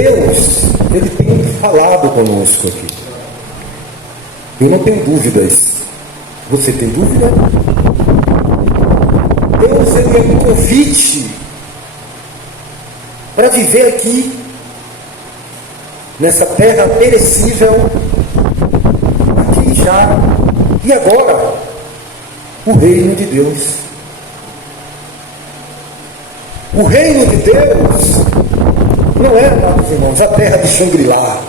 Deus, Ele tem falado conosco aqui. Eu não tenho dúvidas. Você tem dúvida? Deus, Ele é um convite para viver aqui, nessa terra perecível, aqui já e agora, o reino de Deus. O reino de Deus não é, amados irmãos, a terra de Xangri-Lá.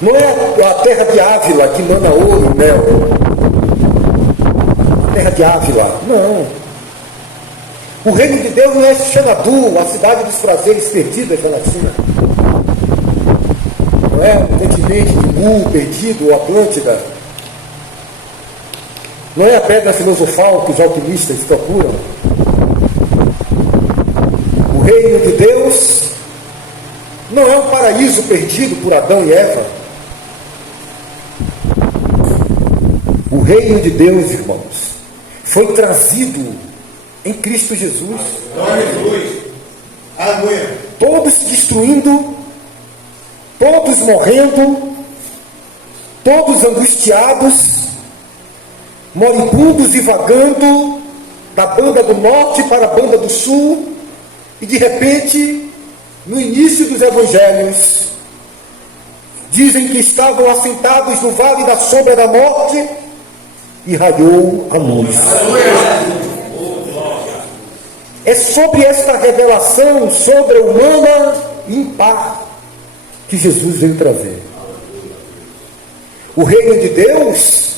Não é a terra de Ávila que mana ouro e mel. A terra de Ávila, não. O reino de Deus não é Xanadu, a cidade dos prazeres perdidas lá na China. Não é o continente de Mu perdido, ou Atlântida. Não é a pedra filosofal que os alquimistas procuram. O reino de Deus não é um paraíso perdido por Adão e Eva. O reino de Deus, irmãos, foi trazido em Cristo Jesus. Aleluia. Todos se destruindo, todos morrendo, todos angustiados, moribundos e vagando da banda do norte para a banda do sul, e de repente, no início dos evangelhos, dizem que estavam assentados no vale da sombra da morte e raiou a luz. É sobre esta revelação sobre-humana e impar que Jesus veio trazer. O reino de Deus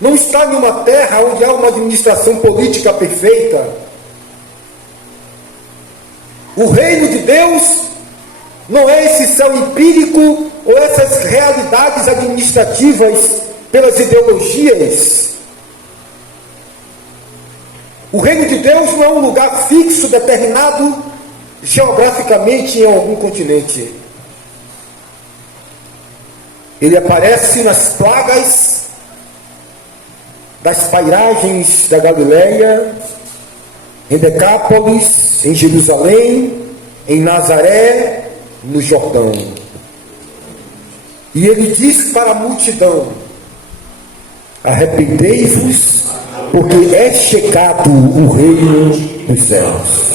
não está em uma terra onde há uma administração política perfeita. O reino de Deus não é esse céu empírico ou essas realidades administrativas pelas ideologias. O reino de Deus não é um lugar fixo, determinado geograficamente em algum continente. Ele aparece nas plagas das pairagens da Galileia, em Decápolis, em Jerusalém, em Nazaré, no Jordão. E ele diz para a multidão: arrependei-vos, porque é chegado o reino dos céus.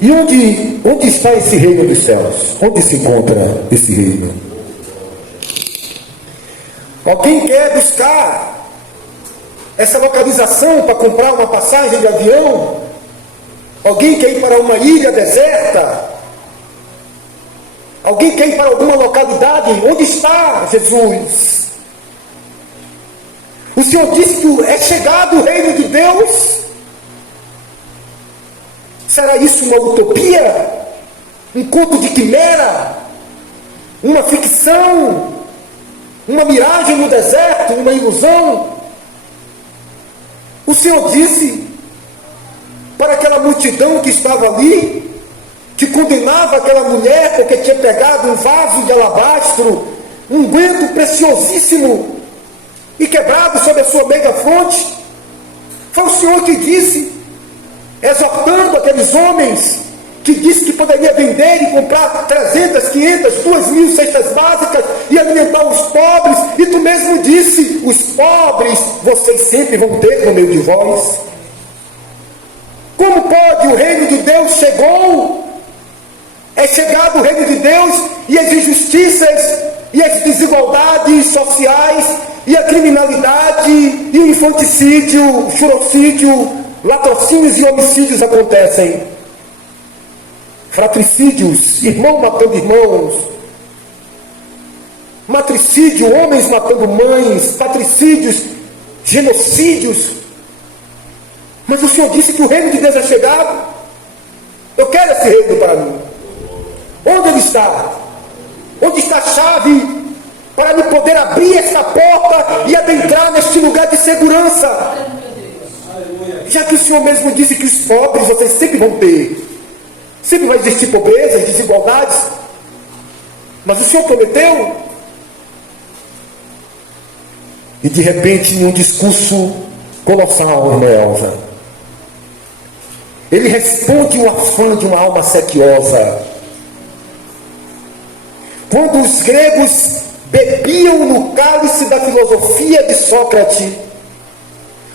E onde está esse reino dos céus? Onde se encontra esse reino? Alguém quer buscar essa localização para comprar uma passagem de avião? Alguém quer ir para uma ilha deserta? Alguém quer ir para alguma localidade? Onde está Jesus? O Senhor disse que é chegado o reino de Deus. Será isso uma utopia? Um conto de quimera? Uma ficção? Uma miragem no deserto? Uma ilusão? O Senhor disse para aquela multidão que estava ali, que condenava aquela mulher porque tinha pegado um vaso de alabastro, um unguento preciosíssimo, e quebrado sobre a sua meiga fonte. Foi o Senhor que disse, exortando aqueles homens, que disse que poderia vender e comprar 300, 500, 2.000 cestas básicas e alimentar os pobres. E tu mesmo disse: os pobres vocês sempre vão ter no meio de vós. Como pode? O reino de Deus chegou. É chegado o reino de Deus, e as injustiças e as desigualdades sociais e a criminalidade e o infanticídio, o furocídio, latrocínios e homicídios acontecem. Fratricídios, irmão matando irmãos, matricídio, homens matando mães, patricídios, genocídios. Mas o Senhor disse que o reino de Deus é chegado. Eu quero esse reino para mim. Onde ele está? Onde está a chave para me poder abrir esta porta e adentrar neste lugar de segurança? Já que o Senhor mesmo disse que os pobres vocês sempre vão ter. Sempre vai existir pobreza e desigualdades. Mas o Senhor prometeu. E de repente, em um discurso colossal, irmã Elza, Ele responde o afã de uma alma sequiosa. Quando os gregos bebiam no cálice da filosofia de Sócrates,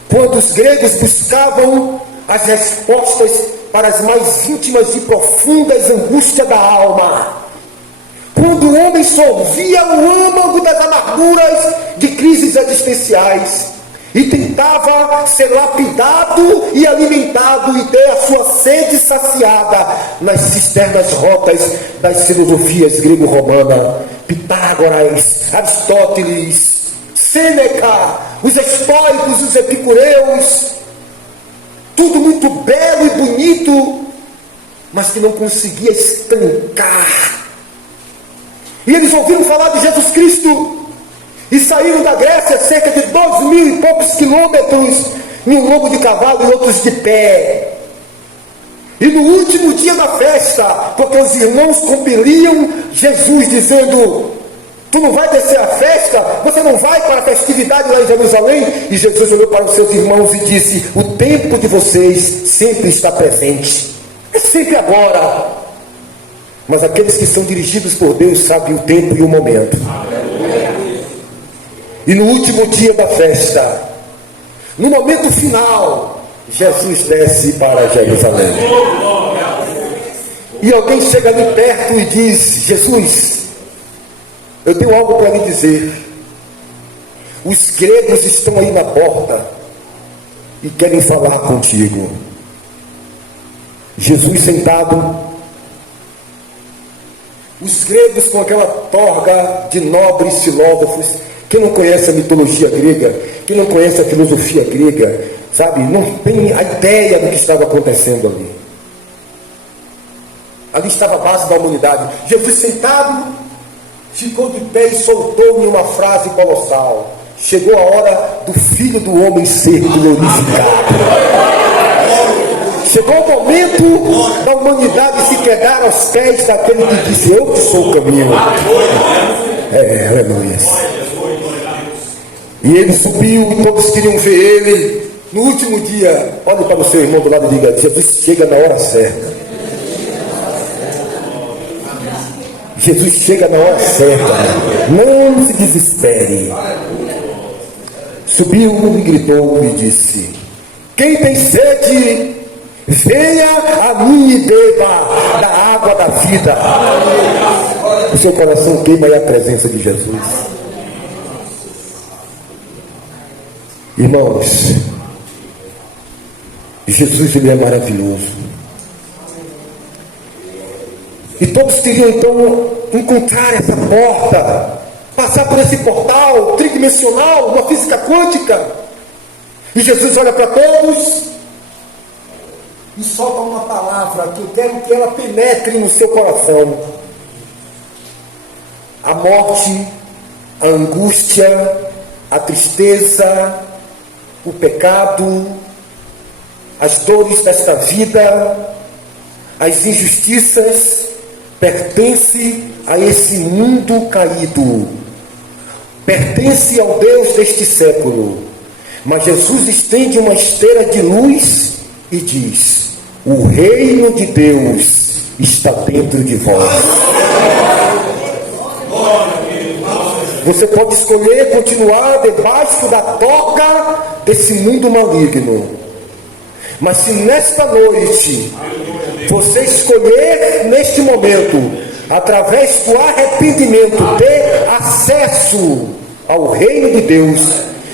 quando os gregos buscavam as respostas para as mais íntimas e profundas angústias da alma, quando o homem sorvia o âmago das amarguras de crises existenciais e tentava ser lapidado e alimentado e ter a sua sede saciada nas cisternas rotas das filosofias grego-romana, Pitágoras, Aristóteles, Sêneca, os estoicos, os epicureus, tudo muito belo e bonito, mas que não conseguia estancar. E eles ouviram falar de Jesus Cristo e saíram da Grécia cerca de 2.000 e poucos quilômetros em um lombo de cavalo e outros de pé. E no último dia da festa, porque os irmãos compeliam Jesus dizendo: tu não vai descer a festa? Você não vai para a festividade lá em Jerusalém? E Jesus olhou para os seus irmãos e disse: o tempo de vocês sempre está presente, é sempre agora. Mas aqueles que são dirigidos por Deus sabem o tempo e o momento. E no último dia da festa, no momento final, Jesus desce para Jerusalém. E alguém chega ali perto e diz: Jesus, eu tenho algo para lhe dizer. Os gregos estão aí na porta e querem falar contigo. Jesus sentado, os gregos com aquela torga de nobres filósofos. Quem não conhece a mitologia grega, quem não conhece a filosofia grega, sabe, não tem a ideia do que estava acontecendo ali. Ali estava a base da humanidade. Jesus sentado, ficou de pé e soltou-me uma frase colossal: chegou a hora do Filho do Homem ser glorificado. Chegou o momento da humanidade se quedar aos pés daquele que disse: eu que sou o caminho. Aleluia. E ele subiu e todos queriam ver ele. No último dia, olhe para o seu irmão do lado e diga: Jesus chega na hora certa. Jesus chega na hora certa. Não se desespere. Subiu e gritou e disse: quem tem sede, venha a mim e beba da água da vida. O seu coração queima aí a presença de Jesus. Irmãos, Jesus, ele é maravilhoso. E todos queriam então encontrar essa porta, passar por esse portal tridimensional, uma física quântica. E Jesus olha para todos e solta uma palavra que eu quero que ela penetre no seu coração. A morte, a angústia, a tristeza, o pecado, as dores desta vida, as injustiças, pertence a esse mundo caído, pertence ao Deus deste século. Mas Jesus estende uma esteira de luz e diz: o reino de Deus está dentro de vós. Você pode escolher continuar debaixo da toca desse mundo maligno. Mas se nesta noite você escolher neste momento, através do arrependimento, ter acesso ao reino de Deus,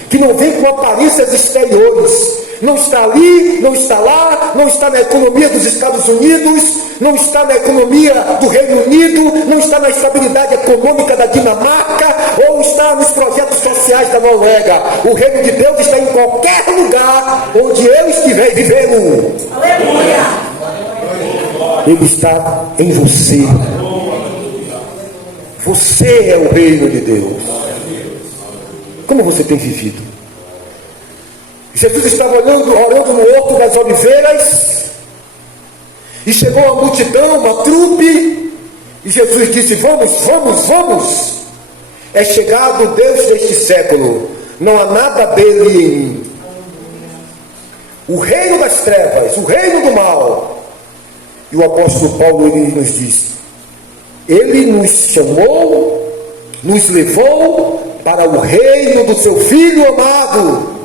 que não vem com aparências exteriores, não está ali, não está lá, não está na economia dos Estados Unidos, não está na economia do Reino Unido, não está na estabilidade econômica da Dinamarca, ou está nos projetos sociais da Noruega. O reino de Deus está em qualquer lugar onde eu estiver vivendo. Aleluia! Ele está em você. Você é o reino de Deus. Como você tem vivido? Jesus estava orando no Horto das Oliveiras, e chegou a multidão, uma trupe, e Jesus disse: vamos, vamos, vamos. É chegado o Deus deste século, não há nada dele em mim. o reino das trevas, o reino do mal. E o apóstolo Paulo, ele nos diz, ele nos chamou, nos levou para o reino do seu Filho amado.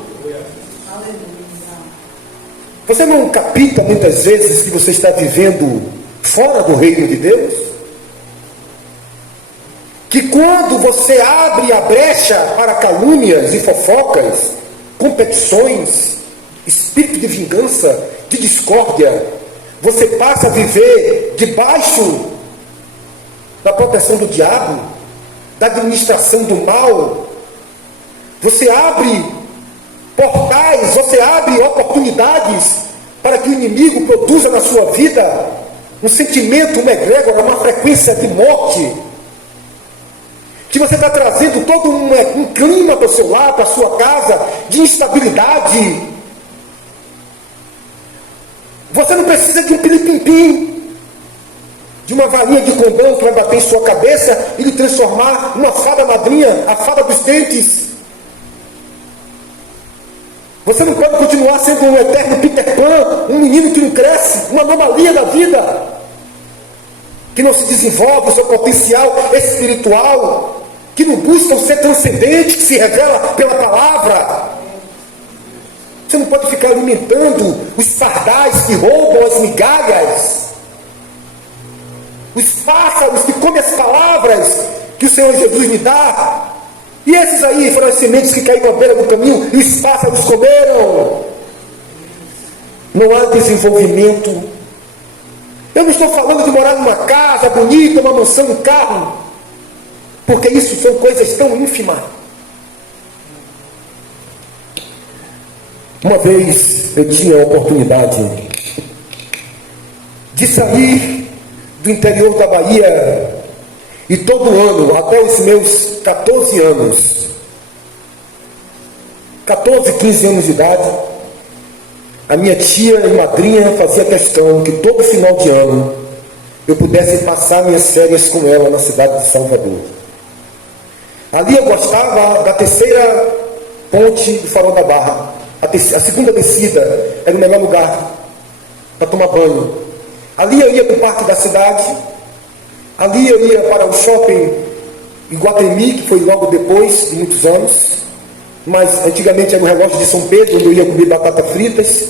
Você não capta muitas vezes que você está vivendo fora do reino de Deus? Que quando você abre a brecha para calúnias e fofocas, competições, espírito de vingança, de discórdia, você passa a viver debaixo da proteção do diabo, da administração do mal. Você abre portais, você abre oportunidades para que o inimigo produza na sua vida um sentimento, uma egrégora, uma frequência de morte, que você está trazendo todo um clima para o seu lar, para a sua casa, de instabilidade. Você não precisa de um piripimpim, de uma varinha de condão que vai bater em sua cabeça e lhe transformar numa fada madrinha, a fada dos dentes. Você não pode continuar sendo um eterno Peter Pan, um menino que não cresce, uma anomalia da vida, que não se desenvolve o seu potencial espiritual, que não busca o ser transcendente, que se revela pela palavra. Você não pode ficar alimentando os pardais que roubam as migalhas, os pássaros que comem as palavras que o Senhor Jesus me dá. E esses aí foram as sementes que caíram à beira do caminho e os pássaros comeram. Não há desenvolvimento. Eu não estou falando de morar numa casa bonita, uma mansão, um carro, porque isso são coisas tão ínfimas. Uma vez eu tinha a oportunidade de sair do interior da Bahia, e todo ano, até os meus 14 anos, 14, 15 anos de idade, a minha tia e madrinha fazia questão que todo final de ano eu pudesse passar minhas férias com ela na cidade de Salvador. Ali eu gostava da terceira ponte do Farol da Barra. A segunda descida era o melhor lugar para tomar banho. Ali eu ia para o parque da cidade. Ali eu ia para o shopping Iguatemi, que foi logo depois de muitos anos. Mas antigamente era o relógio de São Pedro, onde eu ia comer batatas fritas.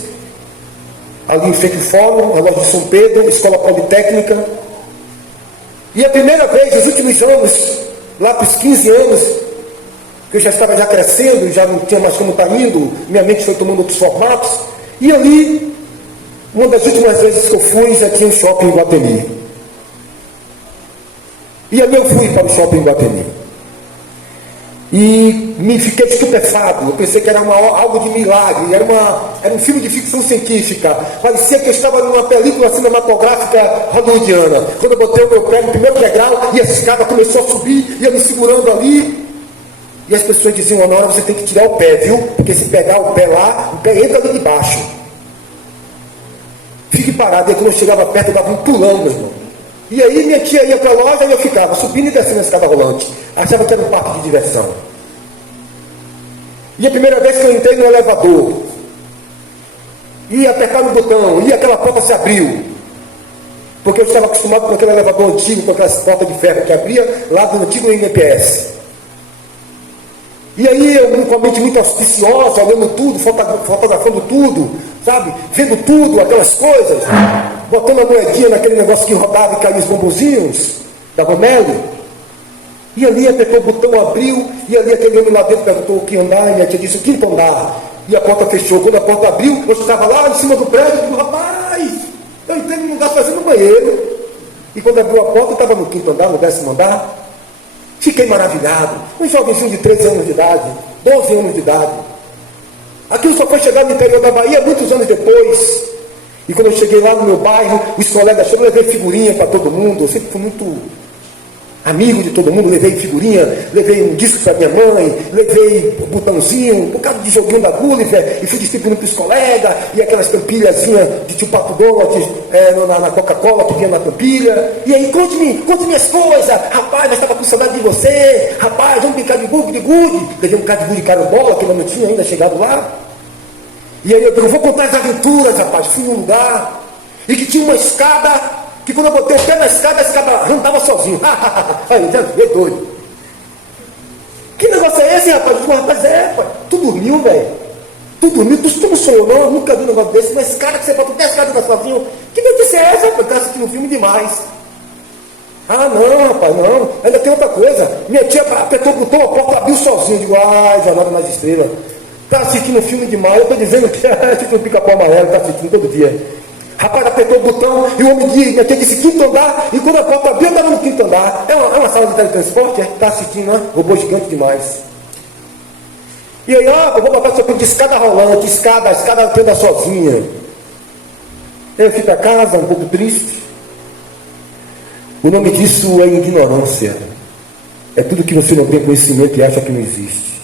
Ali em frente ao fórum, relógio de São Pedro, escola politécnica. E a primeira vez, nos últimos anos, lá para os 15 anos, que eu já estava já crescendo, já não tinha mais como estar indo, minha mente foi tomando outros formatos. E ali, uma das últimas vezes que eu fui, já tinha um shopping em Iguatemi. E ali eu fui para o shopping em Iguatemi. E me fiquei estupefado. Eu pensei que era algo de milagre, era um filme de ficção científica. Parecia que eu estava numa película cinematográfica hollywoodiana. Quando eu botei o meu pé no primeiro degrau e a escada começou a subir, ia me segurando ali. E as pessoas diziam, na hora você tem que tirar o pé, viu? Porque se pegar o pé lá, o pé entra ali de baixo. Fique parado. E quando eu chegava perto, eu dava um pulão, meu irmão. E aí minha tia ia para a loja e eu ficava subindo e descendo a escada rolante. Achava que era um parque de diversão. E a primeira vez que eu entrei no elevador, ia apertar no botão, e aquela porta se abriu. Porque eu estava acostumado com aquele elevador antigo, com aquelas portas de ferro que abria lá do antigo INPS. E aí eu, com a mente muito auspiciosa, olhando tudo, fotografando tudo, sabe? Vendo tudo, aquelas coisas, botando a moedinha naquele negócio que rodava e caía os bombonzinhos da Romelli. E ali apertou o botão, abriu, e ali aquele homem lá dentro perguntou o que andar, e minha tia disse o quinto andar. E a porta fechou. Quando a porta abriu, eu estava lá em cima do prédio, e digo, rapaz, eu entrei num lugar fazendo banheiro. E quando abriu a porta, eu estava no quinto andar, no 10º andar. Fiquei maravilhado. Um jovenzinho de 13 anos de idade, 12 anos de idade. Aquilo só foi chegar no interior da Bahia muitos anos depois. E quando eu cheguei lá no meu bairro, os colegas chegam, eu levei figurinha para todo mundo. Eu sempre fui muito amigo de todo mundo, levei figurinha, levei um disco para minha mãe, levei um botãozinho, um bocado de joguinho da Gulliver, e fui distribuindo para os colegas, e aquelas tampilhazinhas de tio Pato Donald na Coca-Cola que vinha na tampilha. E aí, conte minhas coisas, rapaz, nós estava com saudade de você, rapaz, vamos brincar de gude. Levei um bocado de gude carambola, que eu não tinha ainda chegado lá. E aí eu digo, vou contar as aventuras, rapaz. Fui num lugar e que tinha uma escada, que quando eu botei o pé na escada, a escada andava sozinho. Aí, já veio doido. Que negócio é esse, rapaz? Eu digo, rapaz, rapaz, tu dormiu, velho? Tu dormiu? Tu não sonhou, não? Eu nunca vi um negócio desse, mas cara que você bota o pé na escada anda sozinho. Que notícia é essa, rapaz? Tá assistindo um filme demais. Ah, não, rapaz, não. Ainda tem outra coisa. Minha tia apertou o botão, a porta abriu sozinho. Eu digo, ai, Jornada nas Estrelas. Tá assistindo um filme demais. Eu tô dizendo que é tipo um pica-pau amarelo, tá assistindo todo dia. Rapaz, apertou o botão e o homem disse, minha tia disse quinto andar. E quando a porta abriu, eu estava no quinto andar. É uma sala de teletransporte? Tá assistindo, né? Robô gigante demais. E aí, eu vou botar de escada rolante, a escada anda sozinha. Eu fui para casa um pouco triste. O nome disso é ignorância. É tudo que você não tem conhecimento e acha que não existe.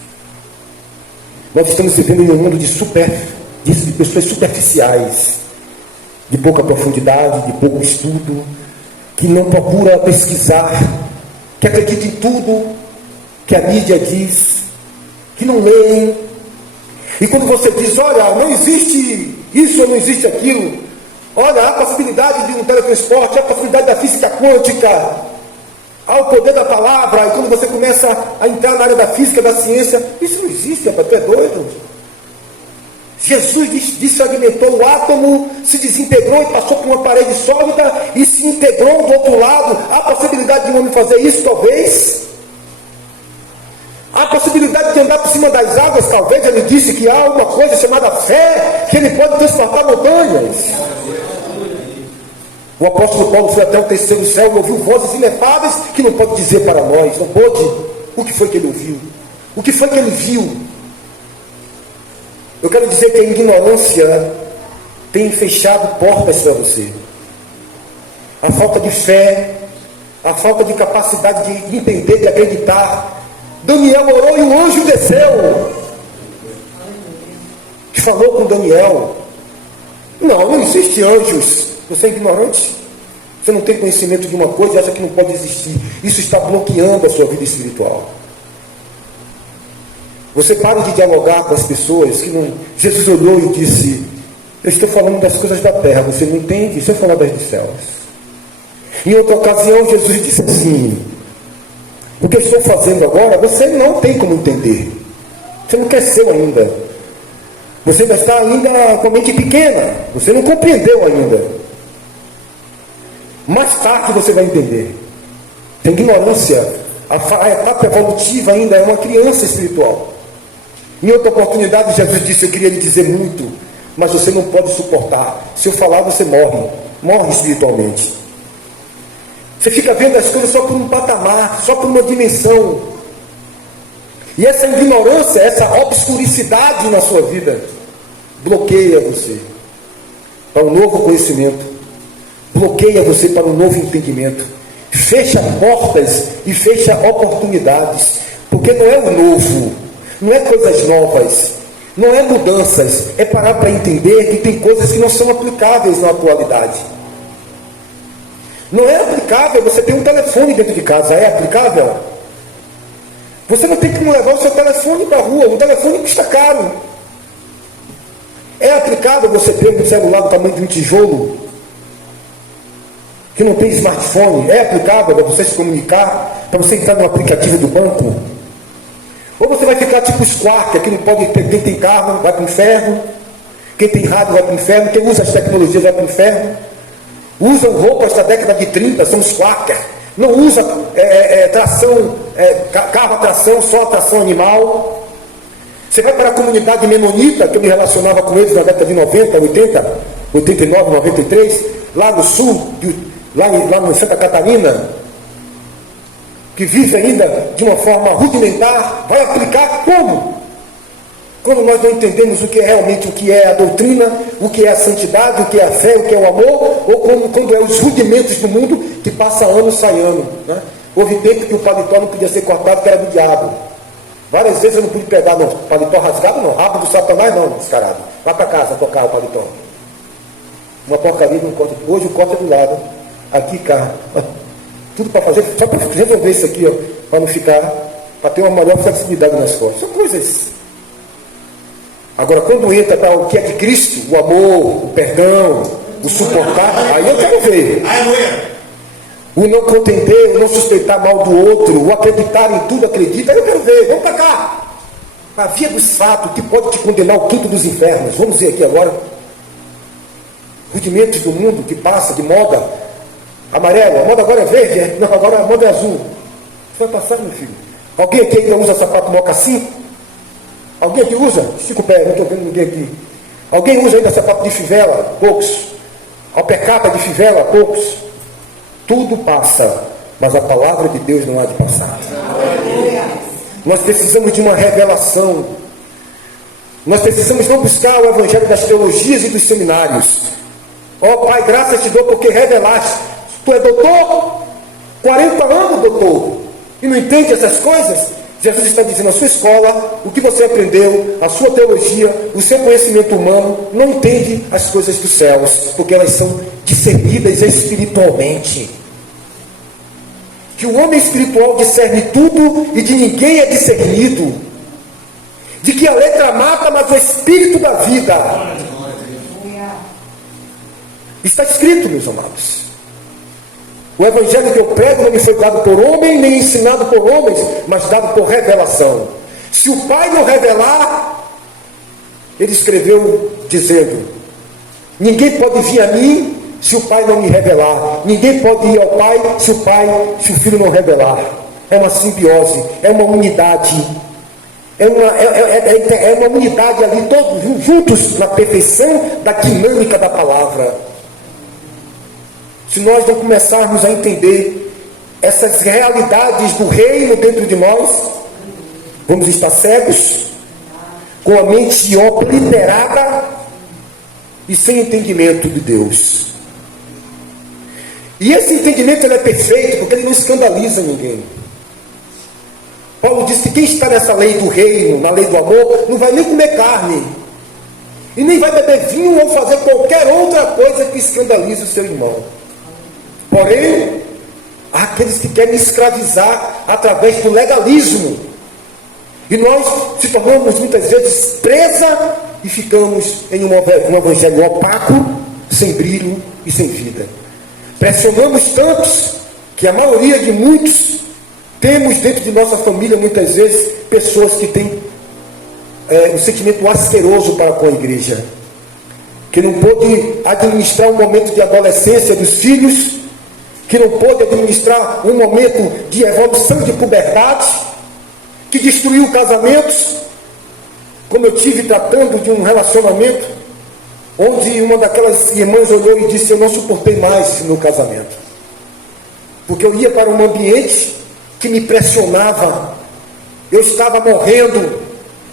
Nós estamos vivendo em um mundo de pessoas superficiais, de pouca profundidade, de pouco estudo, que não procura pesquisar, que acredita em tudo que a mídia diz, que não leem. E quando você diz, olha, não existe isso ou não existe aquilo, olha, há a possibilidade de um teletransporte, há a possibilidade da física quântica, há o poder da palavra, e quando você começa a entrar na área da física, da ciência, isso não existe, rapaz, tu é doido. Jesus desfragmentou o átomo, se desintegrou e passou por uma parede sólida e se integrou do outro lado. Há a possibilidade de um homem fazer isso, talvez? Há a possibilidade de andar por cima das águas, talvez? Ele disse que há uma coisa chamada fé, que ele pode transportar montanhas. O apóstolo Paulo foi até o terceiro céu e ouviu vozes inefáveis que não pode dizer para nós. Não pode. O que foi que ele ouviu? O que foi que ele viu? Eu quero dizer que a ignorância tem fechado portas para você. A falta de fé, a falta de capacidade de entender, de acreditar. Daniel orou e o anjo desceu. Que falou com Daniel. Não existe anjos. Você é ignorante? Você não tem conhecimento de uma coisa e acha que não pode existir. Isso está bloqueando a sua vida espiritual. Você para de dialogar com as pessoas que não... Jesus olhou e disse, eu estou falando das coisas da terra, você não entende? Deixa eu falar das dos céus. Em outra ocasião, Jesus disse assim, o que eu estou fazendo agora, você não tem como entender. Você não cresceu ainda. Você ainda está com a mente pequena. Você não compreendeu ainda. Mais tarde você vai entender. A ignorância, a etapa evolutiva ainda é uma criança espiritual. Em outra oportunidade, Jesus disse, eu queria lhe dizer muito, mas você não pode suportar. Se eu falar, você morre espiritualmente. Você fica vendo as coisas só por um patamar, só por uma dimensão. E essa ignorância, essa obscuricidade na sua vida, bloqueia você para um novo conhecimento, bloqueia você para um novo entendimento, fecha portas e fecha oportunidades, porque não é o novo, não é coisas novas, não é mudanças, é parar para entender que tem coisas que não são aplicáveis na atualidade. Não é aplicável você ter um telefone dentro de casa, é aplicável? Você não tem como levar o seu telefone para a rua, o telefone custa caro. É aplicável você ter um celular do tamanho de um tijolo, que não tem smartphone? É aplicável para você se comunicar, para você entrar no aplicativo do banco? Ou você vai ficar tipo os quartos, que não pode ter, quem tem carro vai para o inferno, quem tem rádio vai para o inferno, quem usa as tecnologias vai para o inferno, usam roupas da década de 30, são os quaker, não usa tração, carro a tração, só a tração animal. Você vai para a comunidade menonita, que eu me relacionava com eles na década de 90, 80, 89, 93, lá no sul, lá em Santa Catarina, que vive ainda de uma forma rudimentar, vai aplicar como? Quando nós não entendemos o que é realmente, o que é a doutrina, o que é a santidade, o que é a fé, o que é o amor, ou quando é os rudimentos do mundo, que passa ano, sai ano. Né? Houve tempo que o paletó não podia ser cortado, que era do diabo. Várias vezes eu não pude pegar, não, paletó rasgado não, rabo do satanás não, descarado. Vai para casa tocar o paletó. Uma porcaria não corta. Hoje o corte é do lado. Aqui, cá. Tudo para fazer, só para resolver isso aqui, ó, para não ficar, para ter uma maior flexibilidade nas costas. São coisas. Agora, quando entra para o que é de Cristo, o amor, o perdão, o suportar, aí eu quero ver. O não contender, o não suspeitar mal do outro, o acreditar em tudo, acredita, aí eu quero ver. Vamos para cá. A via dos fatos que pode te condenar ao quinto dos infernos. Vamos ver aqui agora. Rudimentos do mundo que passa de moda amarela. A moda agora é verde, não, agora a moda é azul. Isso vai passar, meu filho. Alguém aqui ainda usa sapato mocassim? Alguém aqui usa? Estica o pé, não estou vendo ninguém aqui. Alguém usa ainda sapato de fivela? Poucos. Alpercata de fivela? Poucos. Tudo passa, mas a palavra de Deus não há de passar. Nós precisamos de uma revelação. Nós precisamos não buscar o evangelho das teologias e dos seminários. Ó Pai, graças te dou porque revelaste. Tu é doutor? 40 anos, doutor. E não entende essas coisas? Jesus está dizendo, a sua escola, o que você aprendeu, a sua teologia, o seu conhecimento humano, não entende as coisas dos céus, porque elas são discernidas espiritualmente. Que o homem espiritual discerne tudo e de ninguém é discernido. De que a letra mata, mas o espírito da vida. Está escrito, meus amados. O evangelho que eu prego não me foi dado por homem, nem ensinado por homens, mas dado por revelação. Se o Pai não revelar, ele escreveu dizendo, ninguém pode vir a mim se o Pai não me revelar. Ninguém pode ir ao Pai se o Filho não revelar. É uma simbiose, é uma unidade. É uma unidade ali, todos juntos na perfeição da dinâmica da palavra. Se nós não começarmos a entender essas realidades do reino dentro de nós, vamos estar cegos, com a mente obliterada e sem entendimento de Deus. E esse entendimento ele é perfeito, porque ele não escandaliza ninguém. Paulo diz que quem está nessa lei do reino, na lei do amor, não vai nem comer carne, e nem vai beber vinho ou fazer qualquer outra coisa que escandalize o seu irmão. Porém, há aqueles que querem escravizar através do legalismo. E nós se tornamos muitas vezes presa e ficamos em um evangelho opaco, sem brilho e sem vida. Pressionamos tantos que a maioria de muitos temos dentro de nossa família muitas vezes pessoas que têm um sentimento asqueroso para com a igreja, que não pôde administrar um momento de adolescência dos filhos, que não pôde administrar um momento de evolução de puberdade, que destruiu casamentos, como eu tive tratando de um relacionamento, onde uma daquelas irmãs olhou e disse, eu não suportei mais no casamento, porque eu ia para um ambiente que me pressionava, eu estava morrendo,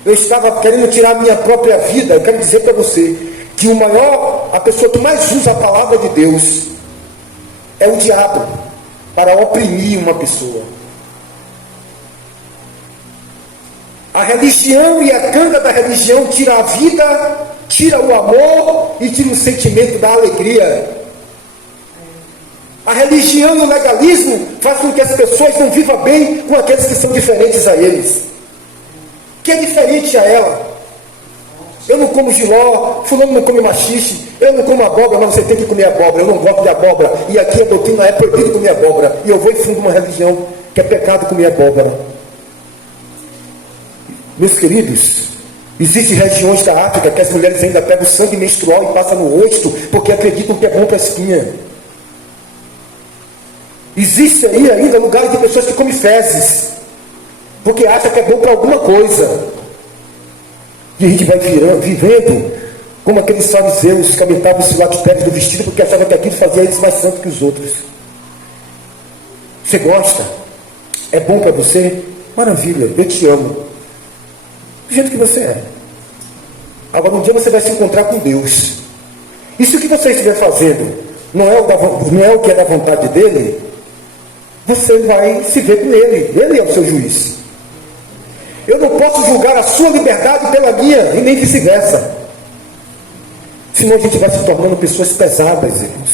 eu estava querendo tirar a minha própria vida. Eu quero dizer para você, que a pessoa que mais usa a palavra de Deus, é o diabo, para oprimir uma pessoa. A religião e a canga da religião tira a vida, tira o amor e tira o sentimento da alegria. A religião e o legalismo faz com que as pessoas não vivam bem com aqueles que são diferentes a eles. Que é diferente a ela. Eu não como jiló, fulano não come maxixe, eu não como abóbora, mas você tem que comer abóbora, eu não gosto de abóbora, e aqui a doutrina é proibido comer abóbora, e eu vou e fundo uma religião que é pecado comer abóbora. Meus queridos, existem regiões da África que as mulheres ainda pegam sangue menstrual e passam no rosto, porque acreditam que é bom para a espinha. Existe aí ainda lugares de pessoas que comem fezes, porque acham que é bom para alguma coisa. E a gente vai vivendo como aqueles fariseus que aumentavam os lactérios do vestido porque achavam que aquilo fazia eles mais santos que os outros. Você gosta? É bom para você? Maravilha, eu te amo. Do jeito que você é. Agora um dia você vai se encontrar com Deus. E se o que você estiver fazendo não é o que é da vontade dele, você vai se ver com ele. Ele é o seu juiz. Eu não posso julgar a sua liberdade pela minha, e nem vice-versa. Senão a gente vai se tornando pessoas pesadas, irmãos,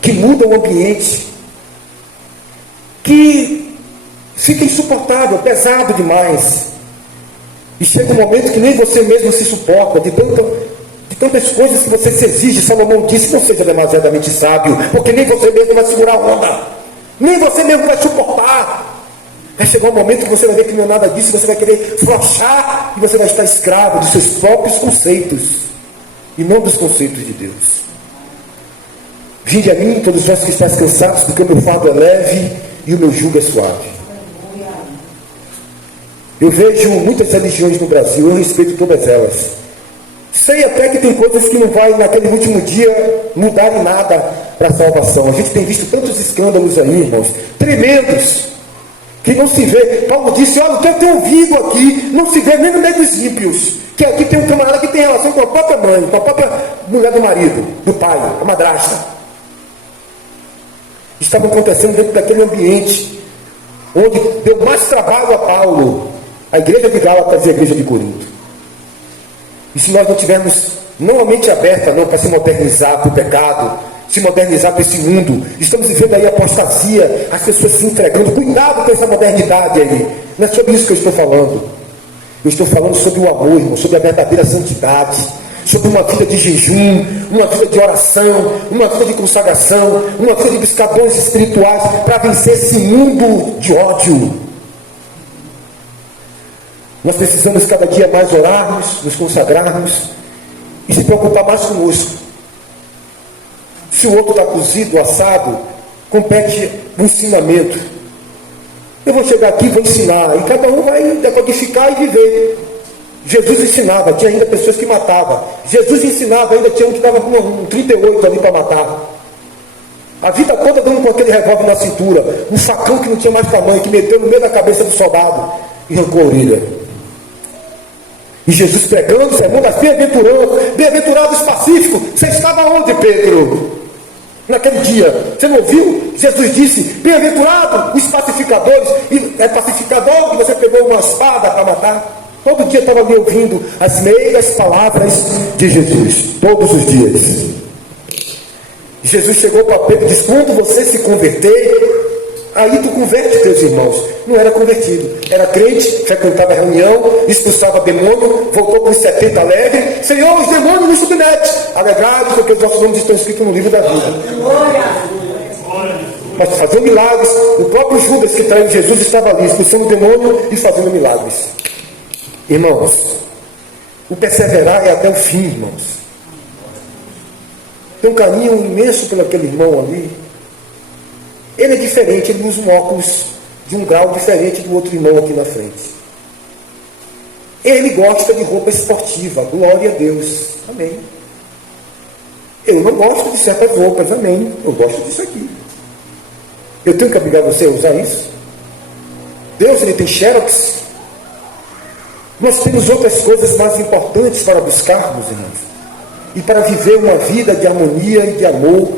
que mudam o ambiente, que fica insuportável, pesado demais. E chega um momento que nem você mesmo se suporta, de tantas coisas que você se exige. Salomão disse: não seja demasiadamente sábio, porque nem você mesmo vai segurar a onda, nem você mesmo vai suportar. Vai chegar um momento que você vai ver que não é nada disso, você vai querer flochar e você vai estar escravo dos seus próprios conceitos e não dos conceitos de Deus. Vinde a mim, todos vós que estáis cansados, porque o meu fardo é leve e o meu jugo é suave. Eu vejo muitas religiões no Brasil, eu respeito todas elas. Sei até que tem coisas que não vai naquele último dia mudar em nada para a salvação. A gente tem visto tantos escândalos aí, irmãos, tremendos, que não se vê. Paulo disse: olha, o que eu tenho ouvido aqui não se vê nem no meio dos ímpios. Que aqui tem um camarada que tem relação com a própria mãe, com a própria mulher do marido, do pai, a madrasta. Estava acontecendo dentro daquele ambiente onde deu mais trabalho a Paulo, a igreja de Gálatas e a igreja de Corinto. E se nós não tivermos não a mente aberta não para se modernizar para o pecado, se modernizar para esse mundo, estamos vivendo aí apostasia, as pessoas se entregando. Cuidado com essa modernidade aí. Não é sobre isso que eu estou falando. Eu estou falando sobre o amor, irmão, sobre a verdadeira santidade, sobre uma vida de jejum, uma vida de oração, uma vida de consagração, uma vida de buscar dons espirituais para vencer esse mundo de ódio. Nós precisamos cada dia mais orarmos, nos consagrarmos e se preocupar mais conosco. Se o outro está cozido, assado, compete o ensinamento. Eu vou chegar aqui e vou ensinar, e cada um vai decodificar e viver. Jesus ensinava, tinha ainda pessoas que matavam. Jesus ensinava, ainda tinha um que estava com um 38 ali para matar. A vida toda dando com aquele revólver na cintura, um facão que não tinha mais tamanho, que meteu no meio da cabeça do soldado e arrancou a orelha. E Jesus pregando o sermão das bem-aventurados pacíficos. Você estava onde, Pedro? Naquele dia, você não ouviu? Jesus disse: bem-aventurado os pacificadores. E é pacificador que você pegou uma espada para matar. Todo dia estava ali ouvindo as meias palavras de Jesus, todos os dias. Jesus chegou para Pedro e disse: quando você se converter, aí tu converte teus irmãos. Não era convertido, era crente, frequentava a reunião, expulsava demônio, voltou com os 70 alegre. Senhor, os demônios nos submetem. Alegrado, porque os nossos nomes estão escritos no livro da vida. Mas fazendo milagres, o próprio Judas que traiu Jesus estava ali, expulsando o demônio e fazendo milagres. Irmãos, o perseverar é até o fim, irmãos. Tem um carinho imenso pelo aquele irmão ali. Ele é diferente, ele usa um óculos de um grau diferente do outro irmão aqui na frente. Ele gosta de roupa esportiva, glória a Deus, amém. Eu não gosto de certas roupas, amém. Eu gosto disso aqui. Eu tenho que obrigar você a usar isso? Deus, ele tem xerox. Nós temos outras coisas mais importantes para buscarmos, irmãos, e para viver uma vida de harmonia e de amor,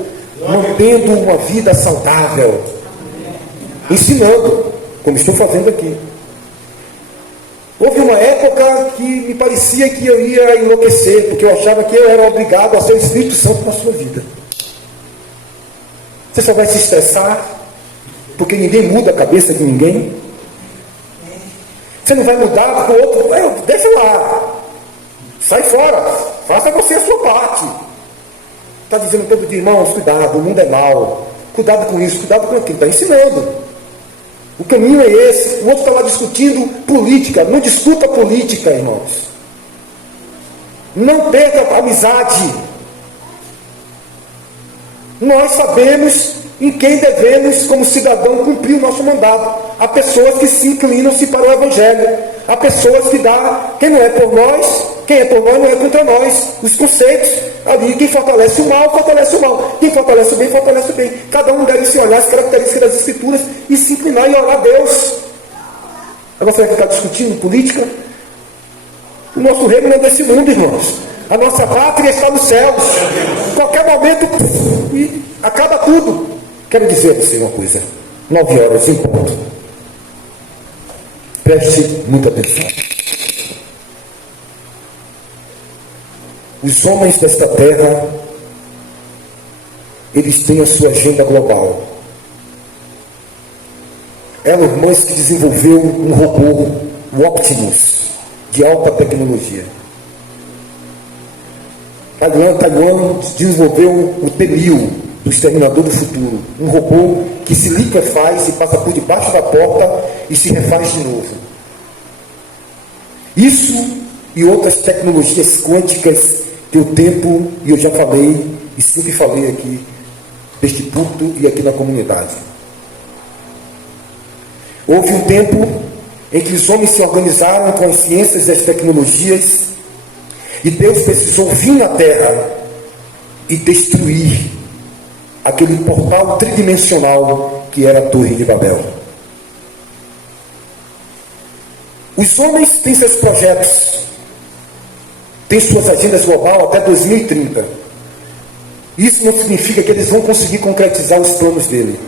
mantendo uma vida saudável, ensinando, como estou fazendo aqui. Houve uma época que me parecia que eu ia enlouquecer, porque eu achava que eu era obrigado a ser o Espírito Santo na sua vida. Você só vai se estressar, porque ninguém muda a cabeça de ninguém. Você não vai mudar porque o outro, deixa lá, sai fora, faça você a sua parte. Está dizendo todo dia: irmãos, cuidado, o mundo é mau, cuidado com isso, cuidado com aquilo. Está ensinando. O caminho é esse. O outro está lá discutindo política. Não discuta política, irmãos. Não perca a amizade. Nós sabemos em quem devemos, como cidadão, cumprir o nosso mandato. Há pessoas que se inclinam-se para o Evangelho. Há pessoas que dão, quem não é por nós, quem é por nós não é contra nós. Os conceitos ali, quem fortalece o mal, fortalece o mal. Quem fortalece o bem, fortalece o bem. Cada um deve se olhar as características das Escrituras e se inclinar e orar a Deus. Agora você vai ficar discutindo política? O nosso reino não é desse mundo, irmãos. A nossa pátria está nos céus. Em qualquer momento, acaba tudo. Quero dizer a você uma coisa. 9 horas em ponto. Preste muita atenção. Os homens desta terra, eles têm a sua agenda global. Elon Musk desenvolveu um robô, o Optimus, de alta tecnologia. Taiwan desenvolveu o T-1000, do Exterminador do Futuro, um robô que se liquefaz e passa por debaixo da porta e se refaz de novo. Isso e outras tecnologias quânticas que o tempo, e eu já falei, e sempre falei aqui, deste púlpito e aqui na comunidade. Houve um tempo em que os homens se organizaram com as ciências e as tecnologias, e Deus precisou vir na terra e destruir aquele portal tridimensional que era a Torre de Babel. Os homens têm seus projetos, têm suas agendas globais até 2030. Isso não significa que eles vão conseguir concretizar os planos dele.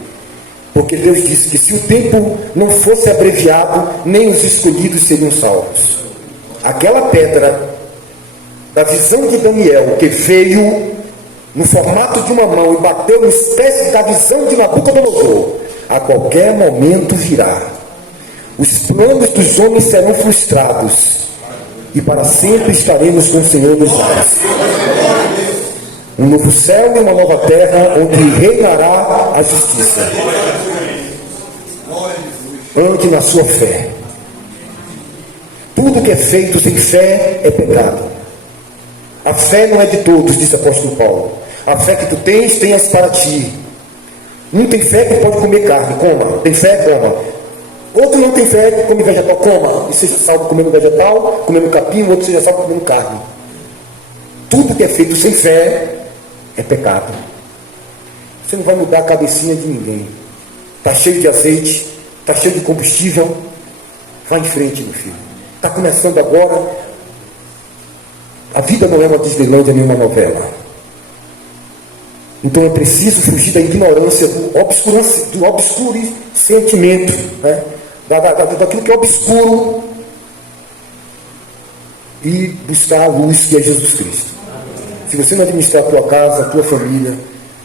Porque Deus disse que se o tempo não fosse abreviado, nem os escolhidos seriam salvos. Aquela pedra da visão de Daniel, que veio no formato de uma mão e bateu no espécie da visão de Nabucodonosor, a qualquer momento virá. Os planos dos homens serão frustrados e para sempre estaremos com o Senhor dos ares. Um novo céu e uma nova terra onde reinará a justiça. Ande na sua fé. Tudo que é feito sem fé é pecado. A fé não é de todos, disse o apóstolo Paulo. A fé que tu tens, tenhas para ti. Um tem fé que pode comer carne, coma. Tem fé, coma. Outro não tem fé que come vegetal, coma. E seja salvo comendo vegetal, comendo capim, o outro seja salvo comendo carne. Tudo que é feito sem fé é pecado. Você não vai mudar a cabecinha de ninguém. Está cheio de azeite, está cheio de combustível. Vai em frente, meu filho. Está começando agora. A vida não é uma Disneylândia nem uma novela. Então é preciso fugir da ignorância, do obscurecimento, né? Daquilo que é obscuro, e buscar a luz que é Jesus Cristo. Se você não administrar a tua casa, a tua família,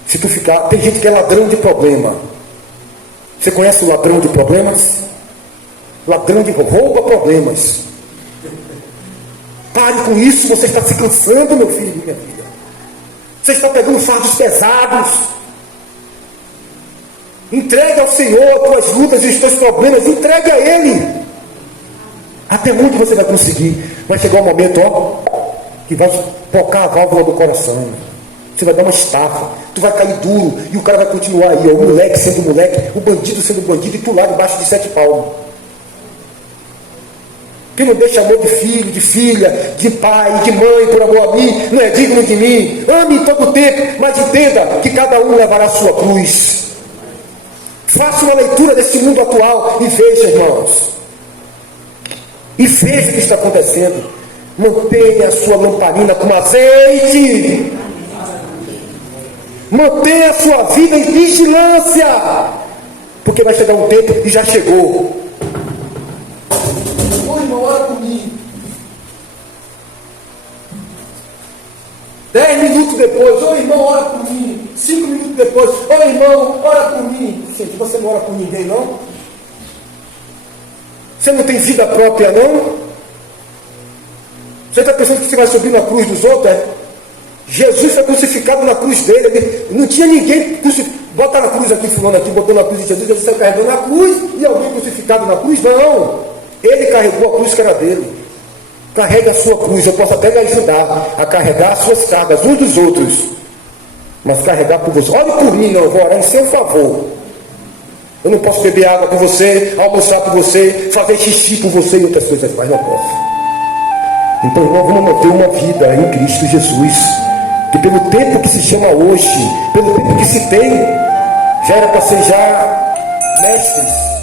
se tu ficar... Tem gente que é ladrão de problema. Você conhece o ladrão de problemas? Ladrão de rouba problemas. Pare com isso, você está se cansando, meu filho e minha filha. Você está pegando fardos pesados. Entregue ao Senhor as tuas lutas e os teus problemas. Entregue a Ele. Até onde você vai conseguir? Vai chegar um momento, que vai tocar a válvula do coração. Você vai dar uma estafa. Tu vai cair duro. E o cara vai continuar aí. O moleque sendo moleque. O bandido sendo bandido. E tu lá debaixo de 7 palmos. Quem não deixa amor de filho, de filha, de pai, de mãe, por amor a mim, não é digno de mim. Ame em todo o tempo, mas entenda que cada um levará a sua cruz. Faça uma leitura desse mundo atual e veja, irmãos. E veja o que está acontecendo. Mantenha a sua lamparina com azeite. Mantenha a sua vida em vigilância. Porque vai chegar um tempo, e já chegou. Irmão, ora por mim. 10 minutos depois, irmão, ora por mim. 5 minutos depois, irmão, ora por mim. Gente, você não ora por ninguém, não? Você não tem vida própria, não? Você está pensando que você vai subir na cruz dos outros? Jesus foi crucificado na cruz dele. Não tinha ninguém crucificado. Bota na cruz aqui, fulano aqui, botou na cruz de Jesus. Ele saiu carregando a cruz e alguém crucificado na cruz? Não. Ele carregou a cruz que era dele. Carregue a sua cruz. Eu posso até lhe ajudar a carregar as suas cargas uns dos outros. Mas carregar por você. Olhe por mim, não. Eu vou orar em seu favor. Eu não posso beber água por você, almoçar por você, fazer xixi por você e outras coisas mais. Não posso. Então, irmão, vamos manter uma vida em Cristo Jesus. Que pelo tempo que se chama hoje, pelo tempo que se tem, já era para ser já mestres.